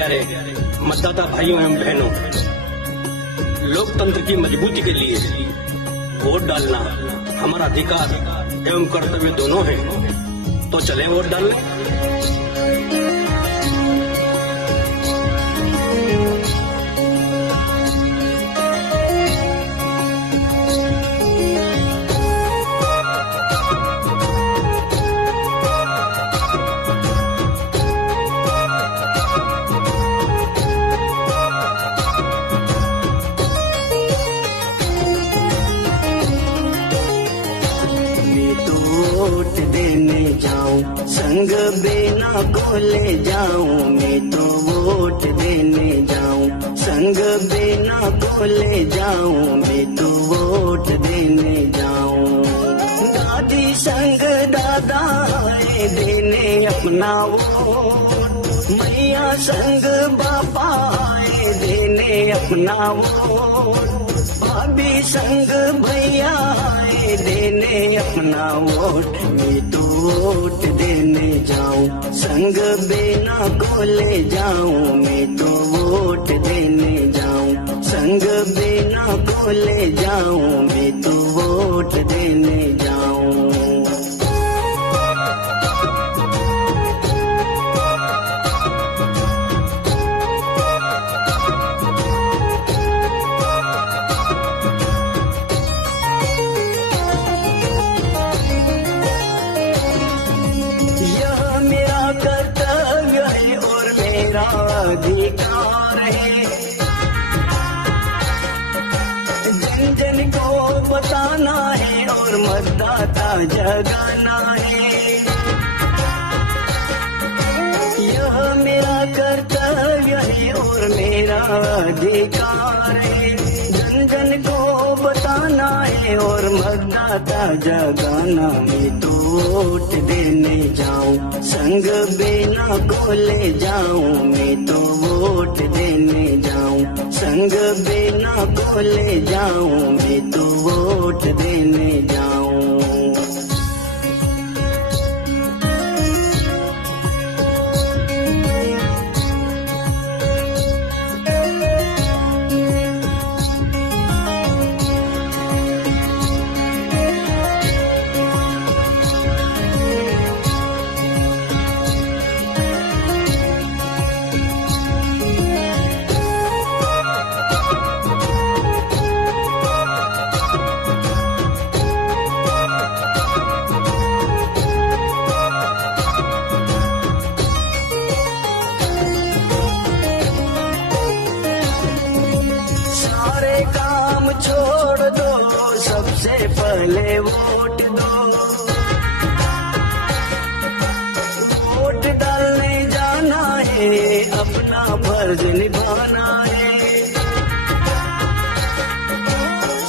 प्यारे मतदाता भाइयों एवं बहनों, लोकतंत्र की मजबूती के लिए वोट डालना हमारा अधिकार एवं कर्तव्य दोनों है। तो चलें वोट डालने। वोट देने जाऊं, संग बेना को ले जाऊं। मैं तो वोट देने जाऊं, संग बेना को ले जाऊं। मैं तो वोट देने जाऊं। दादी संग दादा है देने अपना वोट। मैया संग बापा है देने अपना वोट। भाभी संग भैया है देने अपना वोट। मैं तो वोट देने जाऊं, संग बेना को ले जाऊं। मैं तो वोट देने जाऊं, संग बेना को ले जाऊं। मैं तो वोट देने जाऊं। मेरा अधिकार है, जन जन को बताना है और मतदाता जगाना है। यह मेरा कर्तव्य है और मेरा अधिकार है। जन जन को बताना है और मतदाता जगाना। मैं तो वोट देने जाऊं, संग बेना को ले जाऊं। मैं तो वोट देने जाऊं, संग बेना को ले जाऊं। मैं तो वोट देने जाऊं। काम छोड़ दो, सबसे पहले वोट दो। वोट डालने जाना है, अपना फर्ज निभाना है।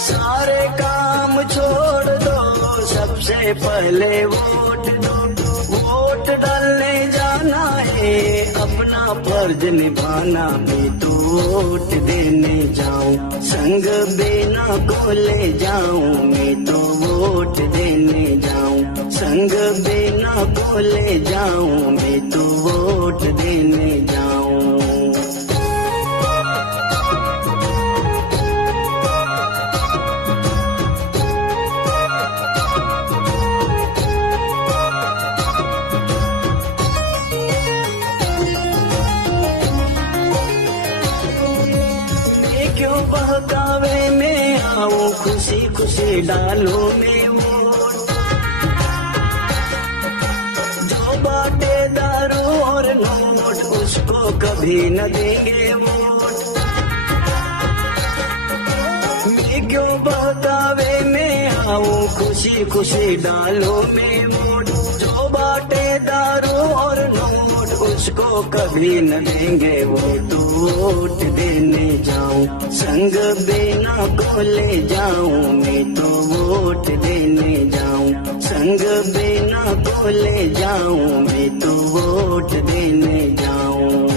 सारे काम छोड़ दो, सबसे पहले वोट दो। वोट डालने जाना है, अपना फर्ज निभाना। मैं तो वोट देने जाऊं, संग बेना को ले जाऊं। मैं तो वोट देने जाऊं, संग बेना को ले जाऊं। मैं तो वोट देने जाऊं। क्यों बहकावे में आऊं, खुशी खुशी डालो में वोट। जो बाटे दारू और नोट, उसको कभी न देंगे वोट। मैं क्यों बहकावे में आऊं, खुशी खुशी डालो में वोट। जो बाटे दारू और नोट, उसको कभी न देंगे वोट। वोट देने जाऊं, संग बेना को ले जाऊं। मैं तो वोट देने जाऊं, संग बेना को ले जाऊं। मैं तो वोट देने जाऊं।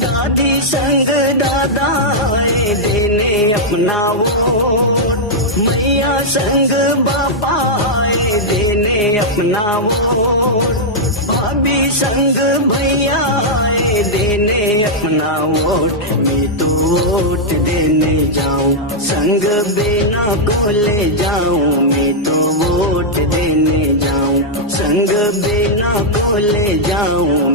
दादी संग दादा है देने अपना वोट। मैया संग बापा है देने अपना वोट। भाभी संग भैया आए देने अपना वोट, मैं तो वोट देने जाऊं, संग बेना को ले जाऊं, मैं तो वोट देने जाऊं, संग बेना को ले जाऊं,